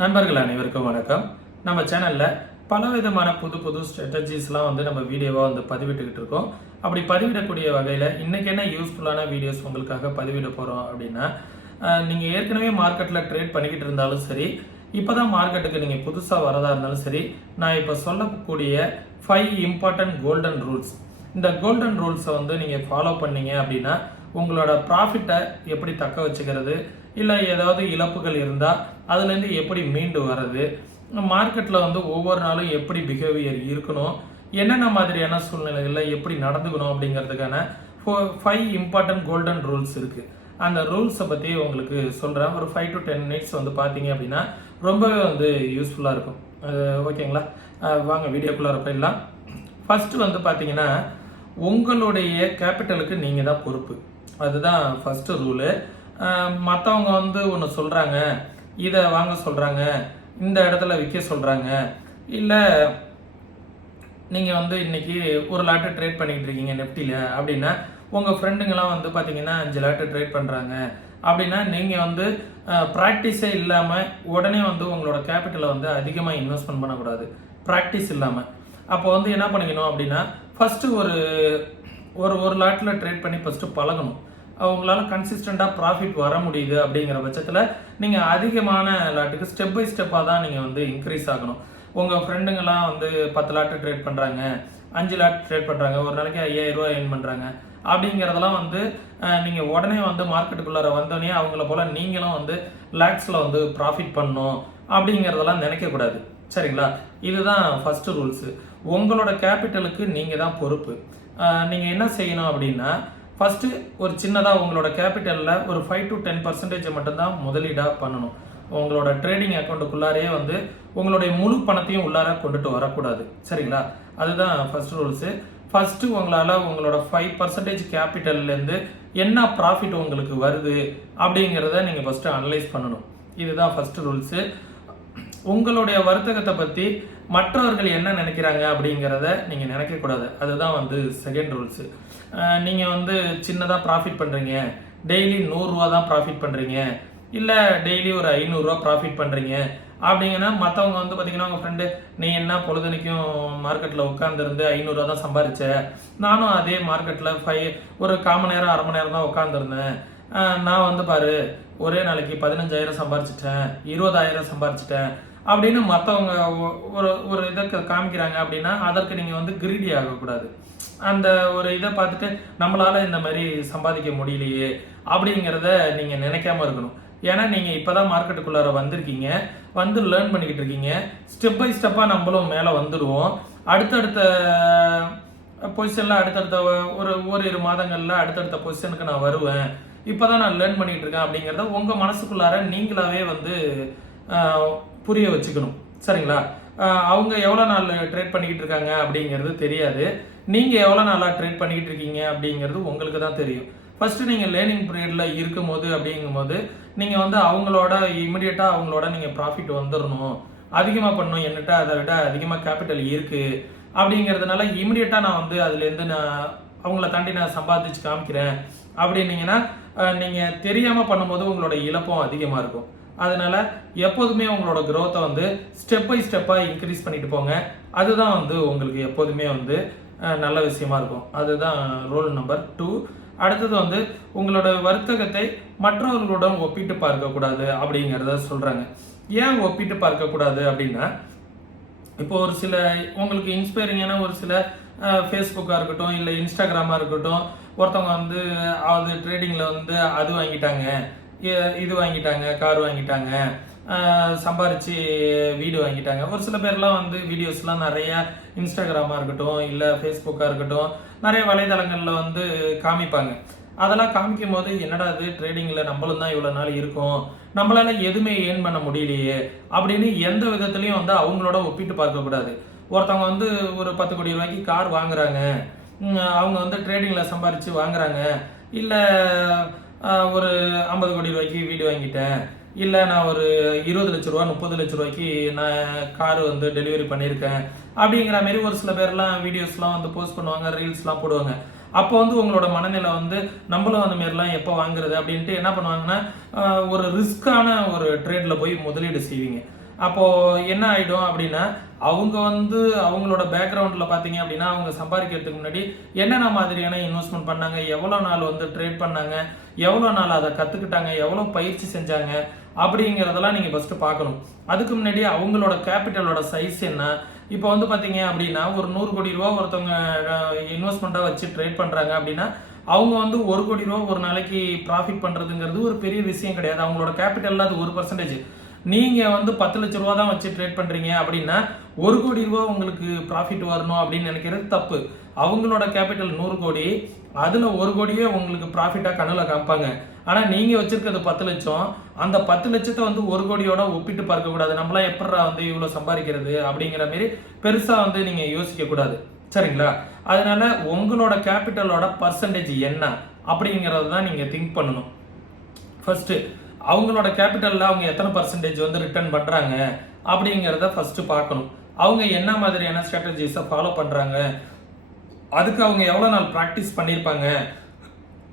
நண்பர்கள் அனைவருக்கும் வணக்கம். நம்ம சேனல்ல பலவிதமான புது புது ஸ்ட்ராட்டஜிஸ்லாம் நம்ம வீடியோவாக பதிவிட்டுக்கிட்டு இருக்கோம். அப்படி பதிவிடக்கூடிய வகையில் இன்னைக்கு என்ன யூஸ்ஃபுல்லான வீடியோஸ் உங்களுக்காக பதிவிட போகிறோம் அப்படின்னா, நீங்கள் ஏற்கனவே மார்க்கெட்டில் ட்ரேட் பண்ணிக்கிட்டு இருந்தாலும் சரி, இப்போ தான் மார்க்கெட்டுக்கு நீங்கள் புதுசாக வரதா இருந்தாலும் சரி, நான் இப்போ சொல்லக்கூடிய 5 இம்பார்ட்டன்ட் கோல்டன் ரூல்ஸ், இந்த கோல்டன் ரூல்ஸை நீங்கள் ஃபாலோ பண்ணீங்க அப்படின்னா உங்களோட ப்ராஃபிட்டை எப்படி தக்க வச்சுக்கிறது, இல்லை ஏதாவது இழப்புகள் இருந்தால் அதுலேருந்து எப்படி மீண்டு வர்றது, மார்க்கெட்டில் ஒவ்வொரு நாளும் எப்படி பிஹேவியர் இருக்கணும், என்னென்ன மாதிரியான சூழ்நிலைகளில் எப்படி நடந்துக்கணும் அப்படிங்கிறதுக்கான 5 இம்பார்ட்டன்ட் கோல்டன் ரூல்ஸ் இருக்குது. அந்த ரூல்ஸை பற்றி உங்களுக்கு சொல்கிறேன். ஒரு 5 to 10 மினிட்ஸ் பார்த்தீங்க அப்படின்னா ரொம்பவே யூஸ்ஃபுல்லாக இருக்கும். ஓகேங்களா? வாங்க வீடியோக்குள்ளார போயிடலாம். ஃபஸ்ட்டு பார்த்தீங்கன்னா, உங்களுடைய கேபிட்டலுக்கு நீங்கள் தான் பொறுப்பு. அதுதான் ஃபஸ்ட்டு ரூலு. மற்றவங்க ஒன்று சொல்கிறாங்க, இதை வாங்க சொல்கிறாங்க, இந்த இடத்துல விற்க சொல்கிறாங்க, இல்லை நீங்கள் இன்னைக்கு ஒரு லாட்டு ட்ரேட் பண்ணிக்கிட்டு இருக்கீங்க நெஃப்டியில் அப்படின்னா, உங்கள் ஃப்ரெண்டுங்கெல்லாம் பார்த்தீங்கன்னா 5 லாட்டு ட்ரேட் பண்ணுறாங்க அப்படின்னா, நீங்கள் ப்ராக்டிஸே இல்லாமல் உடனே உங்களோட கேபிட்டலை அதிகமாக இன்வெஸ்ட்மெண்ட் பண்ணக்கூடாது, ப்ராக்டிஸ் இல்லாமல். அப்போ என்ன பண்ணிக்கணும் அப்படின்னா, ஃபஸ்ட்டு ஒரு லாட்டில் ட்ரேட் பண்ணி ஃபஸ்ட்டு பழகணும். உங்களால் கன்சிஸ்டண்ட்டாக ப்ராஃபிட் வர முடியுது அப்படிங்கிற பட்சத்தில் நீங்கள் அதிகமான லாட்டுக்கு ஸ்டெப் பை ஸ்டெப்பாக தான் நீங்கள் இன்க்ரீஸ் ஆகணும். உங்கள் ஃப்ரெண்டுங்கெல்லாம் 10 லாட்டு ட்ரேட் பண்ணுறாங்க, 5 லாட் ட்ரேட் பண்ணுறாங்க, ஒரு நாளைக்கு 5000 ரூபா ஏர்ன் பண்ணுறாங்க அப்படிங்கிறதெல்லாம் நீங்கள் உடனே மார்க்கெட்டுக்குள்ளார வந்தோடனே அவங்கள போல் நீங்களும் லேக்ஸில் ப்ராஃபிட் பண்ணணும் அப்படிங்கிறதெல்லாம் நினைக்கக்கூடாது. சரிங்களா? இதுதான் ஃபஸ்ட்டு ரூல்ஸு. உங்களோட கேபிட்டலுக்கு நீங்கள் தான் பொறுப்பு. நீங்கள் என்ன செய்யணும் அப்படின்னா, ஃபஸ்ட்டு ஒரு சின்னதாக உங்களோட கேபிட்டலில் ஒரு 5 to 10% மட்டும்தான் முதலீடாக பண்ணணும். உங்களோட ட்ரேடிங் அக்கௌண்ட்டுக்குள்ளாரே உங்களுடைய முழு பணத்தையும் உள்ளார கொண்டுட்டு வரக்கூடாது. சரிங்களா? அதுதான் ஃபஸ்ட் ரூல்ஸு. ஃபஸ்ட்டு உங்களால் உங்களோட 5% கேபிட்டல்லேருந்து என்ன ப்ராஃபிட் உங்களுக்கு வருது அப்படிங்கிறத நீங்கள் ஃபஸ்ட்டு அனலைஸ் பண்ணணும். இதுதான் ஃபஸ்ட்டு ரூல்ஸு. உங்களுடைய வர்த்தகத்தை பற்றி மற்றவர்கள் என்ன நினைக்கிறாங்க அப்படிங்கிறத நீங்கள் நினைக்கக்கூடாது. அதுதான் செகண்ட் ரூல்ஸு. நீங்கள் சின்னதாக ப்ராஃபிட் பண்ணுறீங்க, டெய்லி 100 ரூபா தான் ப்ராஃபிட் பண்ணுறீங்க, இல்லை டெய்லி ஒரு 500 ரூபா ப்ராஃபிட் பண்ணுறீங்க அப்படிங்கன்னா, மற்றவங்க பார்த்தீங்கன்னா உங்கள் ஃப்ரெண்டு, நீ என்ன பொழுதுனைக்கும் மார்க்கெட்டில் உட்காந்துருந்து 500 ரூபா தான் சம்பாரிச்ச, நானும் அதே மார்க்கெட்டில் ஒரு 1/4 மணி நேரம் 1/2 மணி நேரம் தான் உட்காந்துருந்தேன், நான் பாரு ஒரே நாளைக்கு 15,000 சம்பாரிச்சிட்டேன், 20,000 சம்பாரிச்சிட்டேன் அப்படின்னு மற்றவங்க ஒரு இதை காமிக்கிறாங்க அப்படின்னா, அதற்கு நீங்கள் கிரீடி ஆகக்கூடாது. அந்த ஒரு இதை பார்த்துட்டு நம்மளால இந்த மாதிரி சம்பாதிக்க முடியலையே அப்படிங்கிறத நீங்கள் நினைக்காம இருக்கணும். ஏன்னா நீங்கள் இப்போ தான் மார்க்கெட்டுக்குள்ளார வந்திருக்கீங்க, லேர்ன் பண்ணிக்கிட்டு இருக்கீங்க. ஸ்டெப் பை ஸ்டெப்பாக நம்மளும் மேலே வந்துடுவோம். அடுத்தடுத்த பொசிஷனில் அடுத்தடுத்த ஓரிரு மாதங்களில் அடுத்தடுத்த பொசிஷனுக்கு நான் வருவேன். இப்போ தான் நான் லேர்ன் பண்ணிகிட்டு இருக்கேன் அப்படிங்கிறத உங்கள் மனசுக்குள்ளார நீங்களாவே புரிய வச்சுக்கணும். சரிங்களா? அவங்க எவ்வளோ நாள் ட்ரேட் பண்ணிக்கிட்டு இருக்காங்க அப்படிங்கிறது தெரியாது. நீங்கள் எவ்வளோ நாளாக ட்ரேட் பண்ணிக்கிட்டு இருக்கீங்க அப்படிங்கிறது உங்களுக்கு தான் தெரியும். ஃபஸ்ட்டு நீங்கள் லேர்னிங் பீரியடில் இருக்கும்போது அப்படிங்கும்போது நீங்கள் அவங்களோட இமிடியேட்டாக அவங்களோட நீங்கள் ப்ராஃபிட் வந்துடணும், அதிகமாக பண்ணணும், என்கிட்ட அதை விட அதிகமாக கேபிட்டல் இருக்குது அப்படிங்கிறதுனால இமிடியேட்டாக நான் அதுலேருந்து நான் அவங்கள தாண்டி நான் சம்பாதிச்சு காமிக்கிறேன் அப்படின்னீங்கன்னா, நீங்கள் தெரியாமல் பண்ணும்போது உங்களோட இழப்பும் அதிகமாக இருக்கும். அதனால எப்போதுமே உங்களோட growth-ஐ ஸ்டெப் பை ஸ்டெப்பாக இன்க்ரீஸ் பண்ணிட்டு போங்க. அதுதான் உங்களுக்கு எப்போதுமே நல்ல விஷயமா இருக்கும். அதுதான் ரூல் நம்பர் 2. அடுத்தது உங்களோட வர்த்தகத்தை மற்றவர்களுடன் ஒப்பிட்டு பார்க்கக்கூடாது அப்படிங்கிறத சொல்கிறாங்க. ஏன் ஒப்பிட்டு பார்க்கக்கூடாது அப்படின்னா, இப்போ ஒரு சில உங்களுக்கு இன்ஸ்பைரிங்கான ஒரு சில ஃபேஸ்புக்காக இருக்கட்டும், இல்லை இன்ஸ்டாகிராமாக இருக்கட்டும், ஒருத்தவங்க அது ட்ரேடிங்கில் அது வாங்கிட்டாங்க, இது வாங்கிட்டாங்க, கார் வாங்கிட்டாங்க, சம்பாரிச்சு வீடு வாங்கிட்டாங்க. ஒரு சில பேர்லாம் வீடியோஸ்லாம் நிறைய இன்ஸ்டாகிராமாக இருக்கட்டும், இல்லை ஃபேஸ்புக்காக இருக்கட்டும், நிறைய வலைதளங்களில் காமிப்பாங்க. அதெல்லாம் காமிக்கும் போது, என்னடா அது ட்ரேடிங்கில் நம்மளும் தான் இவ்வளோ நாள் இருக்கோம், நம்மளால எதுவுமே ஏர்ன் பண்ண முடியலையே அப்படின்னு எந்த விதத்துலையும் அவங்களோட ஒப்பிட்டு பார்க்கக்கூடாது. ஒருத்தவங்க ஒரு 10 கோடி ரூபாய்க்கு கார் வாங்குறாங்க, அவங்க ட்ரேடிங்கில் சம்பாரிச்சு வாங்குறாங்க, இல்லை ஒரு 50 கோடி ரூபாய்க்கு வீடு வாங்கிட்டேன், இல்லை நான் ஒரு 20 லட்ச ரூபா 30 லட்ச ரூபாய்க்கு நான் கார் டெலிவரி பண்ணியிருக்கேன் அப்படிங்கிற மாதிரி ஒரு சில பேர்லாம் வீடியோஸ்லாம் போஸ்ட் பண்ணுவாங்க, ரீல்ஸ்லாம் போடுவாங்க. அப்போ உங்களோட மனநிலை நம்மளும் அந்த மாதிரிலாம் எப்போ வாங்குறது அப்படின்ட்டு என்ன பண்ணுவாங்கன்னா, ஒரு ரிஸ்கான ஒரு ட்ரேடில் போய் முதலீடு செய்வீங்க. அப்போ என்ன ஆயிடும் அப்படின்னா அவங்க வந்து அவங்களோட பேக்ரவுண்ட்ல பாத்தீங்க அப்படின்னா அவங்க சம்பாதிக்கிறதுக்கு முன்னாடி என்னென்ன மாதிரியான இன்வெஸ்ட்மெண்ட் பண்ணாங்க, எவ்வளவு நாள் வந்து ட்ரேட் பண்ணாங்க, எவ்வளவு நாள் அதை கத்துக்கிட்டாங்க, எவ்வளவு பயிற்சி செஞ்சாங்க அப்படிங்கிறதெல்லாம் நீங்க ஃபர்ஸ்ட் பார்க்கணும். அதுக்கு முன்னாடி அவங்களோட கேபிட்டலோட சைஸ் என்ன. இப்போ வந்து பாத்தீங்க அப்படின்னா ஒரு 100 கோடி ரூபா ஒருத்தவங்க இன்வெஸ்ட்மெண்ட்டா வச்சு ட்ரேட் பண்றாங்க அப்படின்னா அவங்க வந்து 1 கோடி ரூபா ஒரு நாளைக்கு ப்ராஃபிட் பண்றதுங்கிறது ஒரு பெரிய விஷயம் கிடையாது. அவங்களோட கேபிட்டல்ல அது 1%. நீங்க வந்து 10 லட்ச ரூபா தான் வச்சு ட்ரேட் பண்றீங்க அப்படின்னா 1 கோடி ரூபா உங்களுக்கு ப்ராஃபிட் வரணும் அப்படின்னு நினைக்கிறது தப்பு. அவங்களோட கேபிட்டல் 100 கோடி, அதுல 1 கோடியே உங்களுக்கு ப்ராஃபிட்டா கண்ணுல காமிப்பாங்க. ஆனா நீங்க வச்சிருக்கிறது 10 லட்சம், அந்த 10 லட்சத்தை வந்து 1 கோடியோட ஒப்பிட்டு பார்க்க கூடாது. நம்மளா எப்படா வந்து இவ்வளவு சம்பாதிக்கிறது அப்படிங்கிற மாதிரி பெருசா வந்து நீங்க யோசிக்க கூடாது. சரிங்களா? அதனால உங்களோட கேபிட்டலோட பர்சன்டேஜ் என்ன அப்படிங்கறத தான் நீங்க திங்க் பண்ணணும். ஃபர்ஸ்ட் அவங்களோட கேபிட்டல்ல அவங்க எத்தனை பர்சன்டேஜ் வந்து ரிட்டர்ன் பண்றாங்க அப்படிங்கறத ஃபர்ஸ்ட் பார்க்கணும். அவங்க என்ன மாதிரியான ஸ்ட்ராட்டஜிஸை ஃபாலோ பண்றாங்க, அதுக்கு அவங்க எவ்வளவு நாள் பிராக்டிஸ் பண்ணியிருப்பாங்க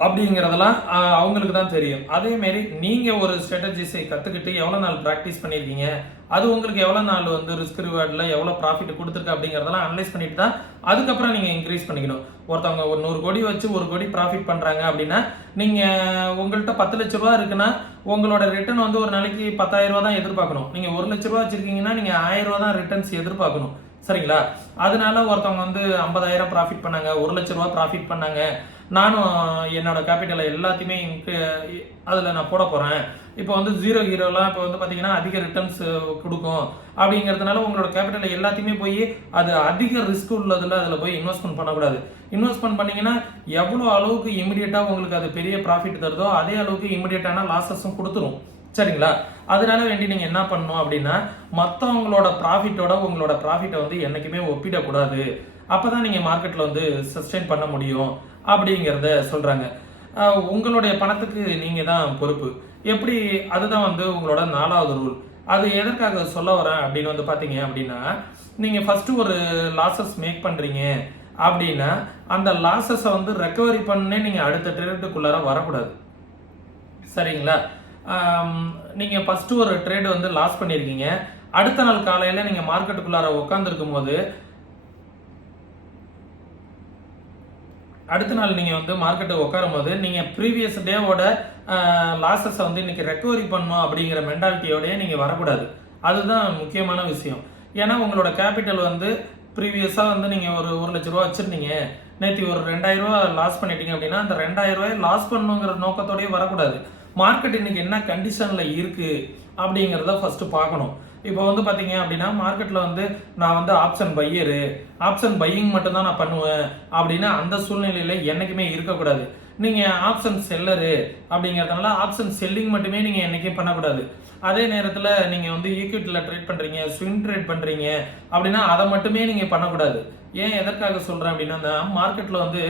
அப்படிங்கிறதெல்லாம் அவங்களுக்கு தான் தெரியும். அதே மாதிரி நீங்க ஒரு ஸ்ட்ராட்டஜிஸை கத்துக்கிட்டு எவ்வளவு நாள் பிராக்டிஸ் பண்ணிருக்கீங்க, அது உங்களுக்கு எவ்வளவு நாள் வந்து ரிஸ்க் ரிவார்ட்ல எவ்வளவு ப்ராஃபிட் கொடுத்துருக்கு அப்படிங்கறதெல்லாம் அனலைஸ் பண்ணிட்டு தான் அதுக்கப்புறம் நீங்க இன்க்ரீஸ் பண்ணிக்கணும். ஒருத்தவங்க ஒரு 100 கோடி வச்சு 1 கோடி ப்ராஃபிட் பண்றாங்க அப்படின்னா நீங்க உங்கள்கிட்ட 10 லட்ச ரூபா இருக்குன்னா உங்களோட ரிட்டர்ன் வந்து ஒரு நாளைக்கு 10,000 ரூபா தான் எதிர்பார்க்கணும். நீங்க 1 லட்ச ரூபா வச்சிருக்கீங்கன்னா நீங்க 1000 ரூபா தான் ரிட்டர்ன்ஸ் எதிர்பார்க்கணும். சரிங்களா? அதனால ஒருத்தவங்க வந்து 50,000 ப்ராஃபிட் பண்ணாங்க, 1 லட்ச ரூபா ப்ராஃபிட் பண்ணாங்க, நானும் என்னோட கேபிட்டலை எல்லாத்தையுமே அதில் நான் போட போகிறேன், இப்போ வந்து ஜீரோ ஹீரோலாம் இப்போ வந்து பார்த்தீங்கன்னா அதிக ரிட்டர்ன்ஸ் கொடுக்கும் அப்படிங்கிறதுனால உங்களோட கேபிட்டலை எல்லாத்தையுமே போய் அது அதிக ரிஸ்க் உள்ளதில் அதில் போய் இன்வெஸ்ட்மெண்ட் பண்ணக்கூடாது. இன்வெஸ்ட்மெண்ட் பண்ணீங்கன்னா எவ்வளோ அளவுக்கு இமிடியேட்டாக உங்களுக்கு அது பெரிய ப்ராஃபிட் தருதோ அதே அளவுக்கு இமிடியேட்டான லாஸஸும் கொடுத்துரும். சரிங்களா? அதனால வேண்டி நீங்க என்ன பண்ணணும் அப்படின்னா மற்றவங்களோட ப்ராஃபிட்டோட உங்களோட ப்ராஃபிட்டை வந்து என்னைக்குமே ஒப்பிடக்கூடாது. அப்பதான் நீங்க மார்க்கெட்ல வந்து சஸ்டெயின் பண்ண முடியும் அப்படிங்கிறத சொல்றாங்க. உங்களுடைய பணத்துக்கு நீங்க தான் பொறுப்பு. எப்படி, அதுதான் வந்து உங்களோட 4வது ரூல். அது எதற்காக சொல்ல வரேன் அப்படின்னு வந்து பாத்தீங்க அப்படின்னா நீங்க ஃபர்ஸ்ட் ஒரு லாசஸ் மேக் பண்றீங்க அப்படின்னா அந்த லாசஸை வந்து ரெக்கவரி பண்ணே நீங்க அடுத்த ட்ரேடுக்குள்ளார வரக்கூடாது. சரிங்களா? நீங்க ஃபர்ஸ்ட் ஒரு ட்ரேட் வந்து லாஸ் பண்ணிருக்கீங்க, அடுத்த நாள் காலையில நீங்க மார்க்கெட்டுக்குள்ளார உட்கார்ந்துருக்கும் போது அடுத்த நாள் நீங்க வந்து மார்க்கெட்டுக்கு உட்காரும் போது நீங்க ப்ரீவியஸ் டேவோட லாசஸை வந்து இன்னைக்கு ரெக்கவரி பண்ணணும் அப்படிங்கிற மென்டாலிட்டியோடய நீங்க வரக்கூடாது. அதுதான் முக்கியமான விஷயம். ஏன்னா உங்களோட கேபிட்டல் வந்து ப்ரீவியஸா வந்து நீங்க ஒரு 1 லட்ச ரூபா வச்சிருந்தீங்க, நேற்று ஒரு 2000 ரூபா லாஸ் பண்ணிட்டீங்க அப்படின்னா அந்த 2000 ரூபாய் லாஸ் பண்ணுங்கிற நோக்கத்தோடய வரக்கூடாது. மார்க்கெட் இன்னைக்கு என்ன கண்டிஷன்ல இருக்கு அப்படிங்கிறத ஃபர்ஸ்ட் பார்க்கணும். இப்போ வந்து பாத்தீங்க அப்படின்னா மார்க்கெட்ல வந்து நான் வந்து ஆப்ஷன் பையரு, ஆப்ஷன் பையிங் மட்டும் தான் நான் பண்ணுவேன் அப்படின்னா அந்த சூழ்நிலையில என்னைக்குமே இருக்கக்கூடாது. நீங்க ஆப்ஷன் செல்லரு அப்படிங்கறதுனால ஆப்ஷன் செல்லிங் மட்டுமே நீங்க என்னைக்கும் பண்ணக்கூடாது. அதே நேரத்துல நீங்க வந்து ஈக்விட்டில ட்ரேட் பண்றீங்க, ஸ்விங் ட்ரேட் பண்றீங்க அப்படின்னா அதை மட்டுமே நீங்க பண்ணக்கூடாது. ஏன் எதற்காக சொல்றேன் அப்படின்னா அந்த மார்க்கெட்ல வந்து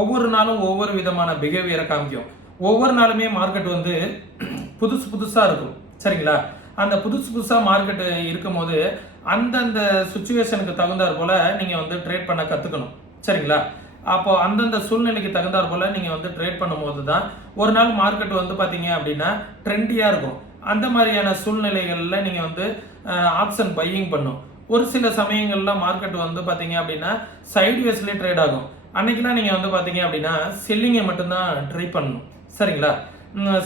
ஒவ்வொரு நாளும் ஒவ்வொரு விதமான பிஹேவியரை காமிக்கும். ஒவ்வொரு நாளுமே மார்க்கெட் வந்து புதுசு புதுசா இருக்கும். சரிங்களா? அந்த புதுசு புதுசா மார்க்கெட் இருக்கும் போது அந்தந்த சுச்சுவேஷனுக்கு தகுந்தாற் போல நீங்க வந்து ட்ரேட் பண்ண கத்துக்கணும். சரிங்களா? அப்போ அந்தந்த சூழ்நிலைக்கு தகுந்தாற் போல நீங்க வந்து ட்ரேட் பண்ணும்போது தான் ஒரு நாள் மார்க்கெட் வந்து பாத்தீங்க அப்படின்னா ட்ரெண்டியா இருக்கும். அந்த மாதிரியான சூழ்நிலைகள்ல நீங்க வந்து ஆப்ஷன் பையிங் பண்ணும். ஒரு சில சமயங்கள்ல மார்க்கெட் வந்து பாத்தீங்க அப்படின்னா சைட்வேஸ்லயே ட்ரேட் ஆகும். அன்னைக்குலாம் நீங்க வந்து பாத்தீங்க அப்படின்னா செல்லிங்கை மட்டும்தான் ட்ரை பண்ணணும். சரிங்களா?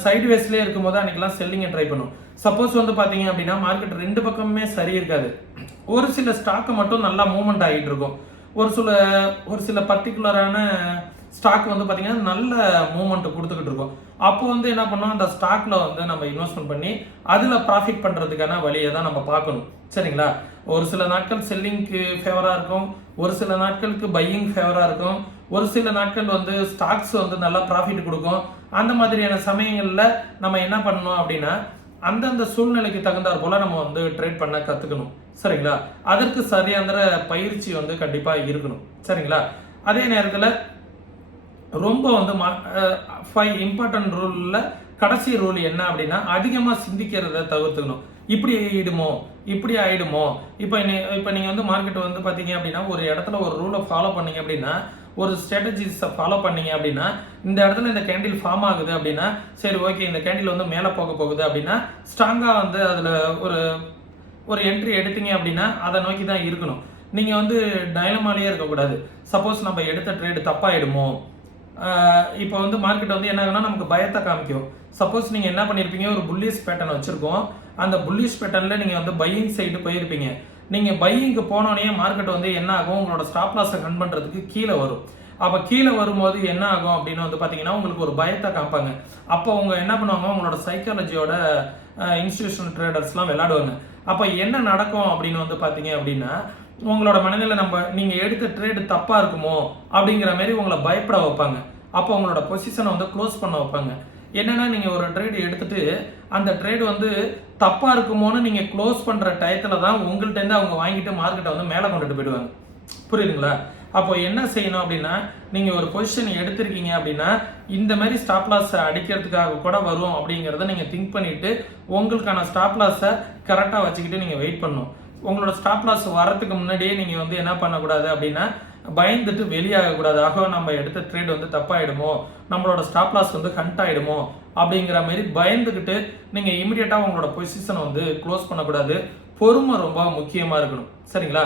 சைட்வேஸ்லயே இருக்கும்போது அன்னைக்கெல்லாம் செல்லிங்கை ட்ரை பண்ணும். சப்போஸ் வந்து பாத்தீங்க அப்படின்னா மார்க்கெட் ரெண்டு பக்கமுமே சரி இருக்காது, ஒரு சில ஸ்டாக் மட்டும் நல்லா மூவ்மெண்ட் ஆகிட்டு இருக்கும். ஒரு சில பர்டிகுலரான ஸ்டாக் வந்து பாத்தீங்கன்னா நல்ல மூவ்மெண்ட் கொடுத்துக்கிட்டு இருக்கும். அப்போ வந்து என்ன பண்ணோம், அந்த ஸ்டாக்ல வந்து நம்ம இன்வெஸ்ட்மெண்ட் பண்ணி அதுல ப்ராஃபிட் பண்றதுக்கான வழியை தான் நம்ம பார்க்கணும். சரிங்களா? ஒரு சில நாட்கள் செல்லிங்க்கு ஃபேவரா இருக்கும், ஒரு சில நாட்களுக்கு பையிங் ஃபேவரா இருக்கும், ஒரு சில நாட்கள் வந்து ஸ்டாக்ஸ் வந்து நல்லா ப்ராஃபிட் கொடுக்கும். அந்த மாதிரியான சமயங்கள்ல நம்ம என்ன பண்ணணும் அப்படின்னா அந்தந்த சூழ்நிலைக்கு தகுந்தாற் போல நம்ம வந்து ட்ரேட் பண்ண கத்துக்கணும். சரிங்களா? அதற்கு சரியான பயிற்சி வந்து கண்டிப்பா இருக்கணும். சரிங்களா? அதே நேரத்துல ரொம்ப வந்து 5 இம்பார்ட்டன்ட் ரூல்ல கடைசி ரூல் என்ன அப்படின்னா அதிகமா சிந்திக்கிறத தவிர்த்துக்கணும். இப்படி ஆயிடுமோ இப்படி ஆயிடுமோ. இப்ப நீங்க வந்து மார்க்கெட் வந்து பாத்தீங்க அப்படின்னா ஒரு இடத்துல ஒரு ரூலை ஃபாலோ பண்ணீங்க அப்படின்னா ஒரு ஸ்ட்ராட்டஜிஸை ஃபாலோ பண்ணீங்க அப்படின்னா இந்த இடத்துல இந்த கேண்டில் ஃபார்ம் ஆகுது அப்படின்னா சரி ஓகே இந்த கேண்டில் வந்து மேலே போக போகுது அப்படின்னா ஸ்ட்ராங்காக வந்து அதில் ஒரு என்ட்ரி எடுத்தீங்க அப்படின்னா அதை நோக்கி தான் இருக்கணும். நீங்கள் வந்து டைலமாலேயே இருக்கக்கூடாது. சப்போஸ் நம்ம எடுத்த ட்ரேடு தப்பாயிடுமோ, இப்போ வந்து மார்க்கெட் வந்து என்ன ஆகுனா நமக்கு பயத்தை காமிக்கும். சப்போஸ் நீங்கள் என்ன பண்ணியிருப்பீங்க, ஒரு புல்லிஷ் பேட்டர்ன் வச்சுருக்கோம், அந்த புல்லிஷ் பேட்டர்னில் நீங்கள் வந்து பையிங் சைடு போயிருப்பீங்க. நீங்கள் பையிங்க்கு போனோடனே மார்க்கெட் வந்து என்ன ஆகும், உங்களோட ஸ்டாப் லாஸை கன் பண்ணுறதுக்கு கீழே வரும். அப்போ கீழே வரும்போது என்ன ஆகும் அப்படின்னு வந்து பார்த்தீங்கன்னா உங்களுக்கு ஒரு பயத்தை காப்பாங்க. அப்போ அவங்க என்ன பண்ணுவாங்க, உங்களோட சைக்காலஜியோட இன்ஸ்டிடியூஷனல் ட்ரேடர்ஸ்லாம் விளையாடுவாங்க. அப்போ என்ன நடக்கும் அப்படின்னு வந்து பார்த்தீங்க அப்படின்னா உங்களோட மனதில் நீங்கள் எடுத்த ட்ரேடு தப்பாக இருக்குமோ அப்படிங்கிற மாதிரி உங்களை பயப்பட வைப்பாங்க. அப்போ உங்களோட பொசிஷனை வந்து க்ளோஸ் பண்ண வைப்பாங்க. என்னன்னா நீங்கள் ஒரு ட்ரேடு எடுத்துட்டு அந்த ட்ரேடு வந்து தப்பாக இருக்குமோன்னு நீங்கள் க்ளோஸ் பண்ணுற டயத்தில் தான் உங்கள்கிட்ட அவங்க வாங்கிட்டு மார்க்கெட்டை வந்து மேலே கொண்டுட்டு போயிடுவாங்க. புரியுதுங்களா? அப்போ என்ன செய்யணும் அப்படின்னா நீங்கள் ஒரு பொசிஷன் எடுத்திருக்கீங்க அப்படின்னா இந்த மாதிரி ஸ்டாப் லாஸை அடிக்கிறதுக்காக கூட வரும் அப்படிங்கிறத நீங்கள் திங்க் பண்ணிட்டு உங்களுக்கான ஸ்டாப் லாஸை கரெக்டாக வச்சுக்கிட்டு நீங்கள் வெயிட் பண்ணணும். உங்களோட ஸ்டாப் லாஸ் வரதுக்கு முன்னாடியே நீங்கள் வந்து என்ன பண்ணக்கூடாது அப்படின்னா பயந்துட்டு வெளியாகக்கூடாது. ஆக நம்ம எடுத்த ட்ரேட் வந்து தப்பாயிடுமோ, நம்மளோட ஸ்டாப் லாஸ் வந்து ஹண்ட் ஆகிடுமோ அப்படிங்கிற மாதிரி பயந்துக்கிட்டு நீங்கள் இமிடியேட்டாக உங்களோட பொசிஷனை வந்து க்ளோஸ் பண்ணக்கூடாது. பொறுமை ரொம்ப முக்கியமாக இருக்கணும். சரிங்களா?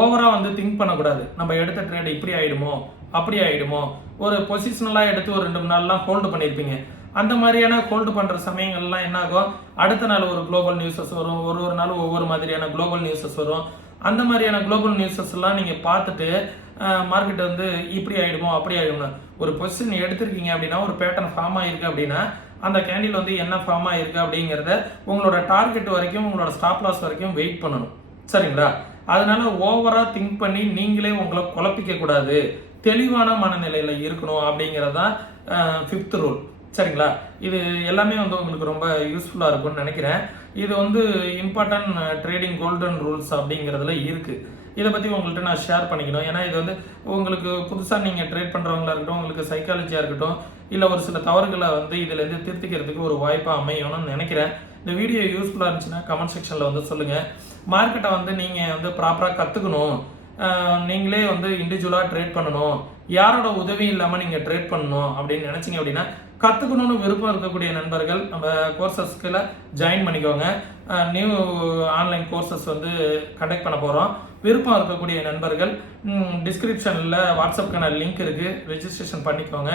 ஓவராக வந்து திங்க் பண்ணக்கூடாது. நம்ம எடுத்த ட்ரேட் இப்படி ஆகிடுமோ அப்படி ஆகிடுமோ. ஒரு பொசிஷனலாக எடுத்து ஒரு 2 நாள்லாம் ஹோல்டு பண்ணியிருப்பீங்க. அந்த மாதிரியான ஹோல்டு பண்ணுற சமயங்கள்லாம் என்ன ஆகும், அடுத்த நாள் ஒரு குளோபல் நியூஸஸ் வரும், ஒரு நாள் ஒவ்வொரு மாதிரியான குளோபல் நியூஸஸ் வரும். அந்த மாதிரியான குளோபல் நியூஸஸ் எல்லாம் நீங்கள் பார்த்துட்டு மார்க்கெட் வந்து இப்படி ஆகிடுமோ அப்படி ஆகிடுமோ. ஒரு பொசிஷன் எடுத்திருக்கீங்க அப்படின்னா ஒரு பேட்டர்ன் ஃபார்ம் ஆகிருக்கு அப்படின்னா அந்த கேண்டில் வந்து என்ன ஃபார்ம் ஆகிருக்கு அப்படிங்கிறத உங்களோட டார்கெட் வரைக்கும் உங்களோட ஸ்டாப் லாஸ் வரைக்கும் வெயிட் பண்ணணும். சரிங்களா? அதனால ஓவராக திங்க் பண்ணி நீங்களே உங்களை குழப்பிக்க கூடாது. தெளிவான மனநிலையில் இருக்கணும் அப்படிங்கிறதான் 5th ரூல். சரிங்களா? இது எல்லாமே வந்து உங்களுக்கு ரொம்ப யூஸ்ஃபுல்லாக இருக்கும்னு நினைக்கிறேன். இது வந்து இம்பார்ட்டன்ட் ட்ரேடிங் கோல்டன் ரூல்ஸ் அப்படிங்கிறதுல இருக்குது. இதை பற்றி உங்கள்கிட்ட நான் ஷேர் பண்ணிக்கணும். ஏன்னா இது வந்து உங்களுக்கு புதுசாக நீங்கள் ட்ரேட் பண்ணுறவங்களா இருக்கட்டும், உங்களுக்கு சைக்காலஜியாக இருக்கட்டும், இல்லை ஒரு சில தவறுகளை வந்து இதிலேருந்து திருத்திக்கிறதுக்கு ஒரு வாய்ப்பாக அமையணும்னு நினைக்கிறேன். இந்த வீடியோ யூஸ்ஃபுல்லாக இருந்துச்சுன்னா கமெண்ட் செக்ஷனில் வந்து சொல்லுங்கள். மார்க்கெட்டை வந்து நீங்கள் வந்து ப்ராப்பராக கற்றுக்கணும், நீங்களே வந்து இண்டிவிஜுவலாக ட்ரேட் பண்ணணும், யாரோட உதவி இல்லாமல் நீங்கள் ட்ரேட் பண்ணணும் அப்படின்னு நினச்சிங்க அப்படின்னா கற்றுக்கணும்னு விருப்பம் இருக்கக்கூடிய நண்பர்கள் நம்ம கோர்சஸ்க்குள்ள ஜாயின் பண்ணிக்கோங்க. நியூ ஆன்லைன் கோர்சஸ் வந்து கண்டக்ட் பண்ண போகிறோம். விருப்பம் இருக்கக்கூடிய நண்பர்கள் டிஸ்கிரிப்ஷனில் வாட்ஸ்அப்க்கான லிங்க் இருக்குது, ரெஜிஸ்ட்ரேஷன் பண்ணிக்கோங்க.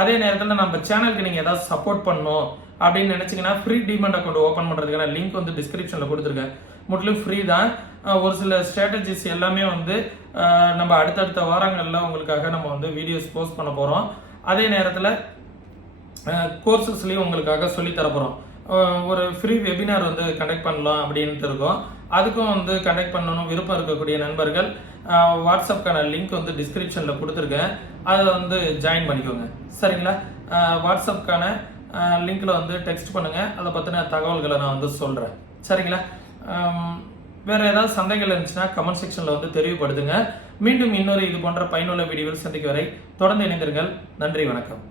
அதே நேரத்தில் நம்ம சேனலுக்கு நீங்கள் ஏதாவது சப்போர்ட் பண்ணணும் அப்படின்னு நினச்சிங்கன்னா ஃப்ரீ டிமெண்ட் அக்கௌண்ட் ஓப்பன் பண்ணுறதுக்கான லிங்க் வந்து டிஸ்கிரிப்ஷனில் கொடுத்துருக்கேன். முற்றிலும் ஃப்ரீ தான். ஒரு சில ஸ்ட்ராட்டஜிஸ் எல்லாமே வந்து நம்ம அடுத்தடுத்த வாரங்களில் உங்களுக்காக நம்ம வந்து வீடியோஸ் போஸ்ட் பண்ண போகிறோம். அதே நேரத்தில் கோர்சஸ்லேயும் உங்களுக்காக சொல்லித்தர போகிறோம். ஒரு ஃப்ரீ வெபினார் வந்து கண்டக்ட் பண்ணலாம் அப்படின்ட்டு இருக்கோம். அதுக்கும் வந்து கண்டக்ட் பண்ணணும் விருப்பம் இருக்கக்கூடிய நண்பர்கள் வாட்ஸ்அப்க்கான லிங்க் வந்து டிஸ்கிரிப்ஷனில் கொடுத்துருக்கேன், அதில் வந்து ஜாயின் பண்ணிக்கோங்க. சரிங்களா? வாட்ஸ்அப்க்கான லிங்க்கில் வந்து டெக்ஸ்ட் பண்ணுங்கள், அதை பற்றின தகவல்களை நான் வந்து சொல்கிறேன். சரிங்களா? வேறு ஏதாவது சந்தேகங்கள் இருந்துச்சுன்னா கமெண்ட் செக்ஷனில் வந்து தெரியப்படுத்துங்க. மீண்டும் இன்னொரு இது போன்ற பயனுள்ள வீடியோவில் சந்திக்கும் வரை தொடர்ந்து இணைந்திருங்கள். நன்றி, வணக்கம்.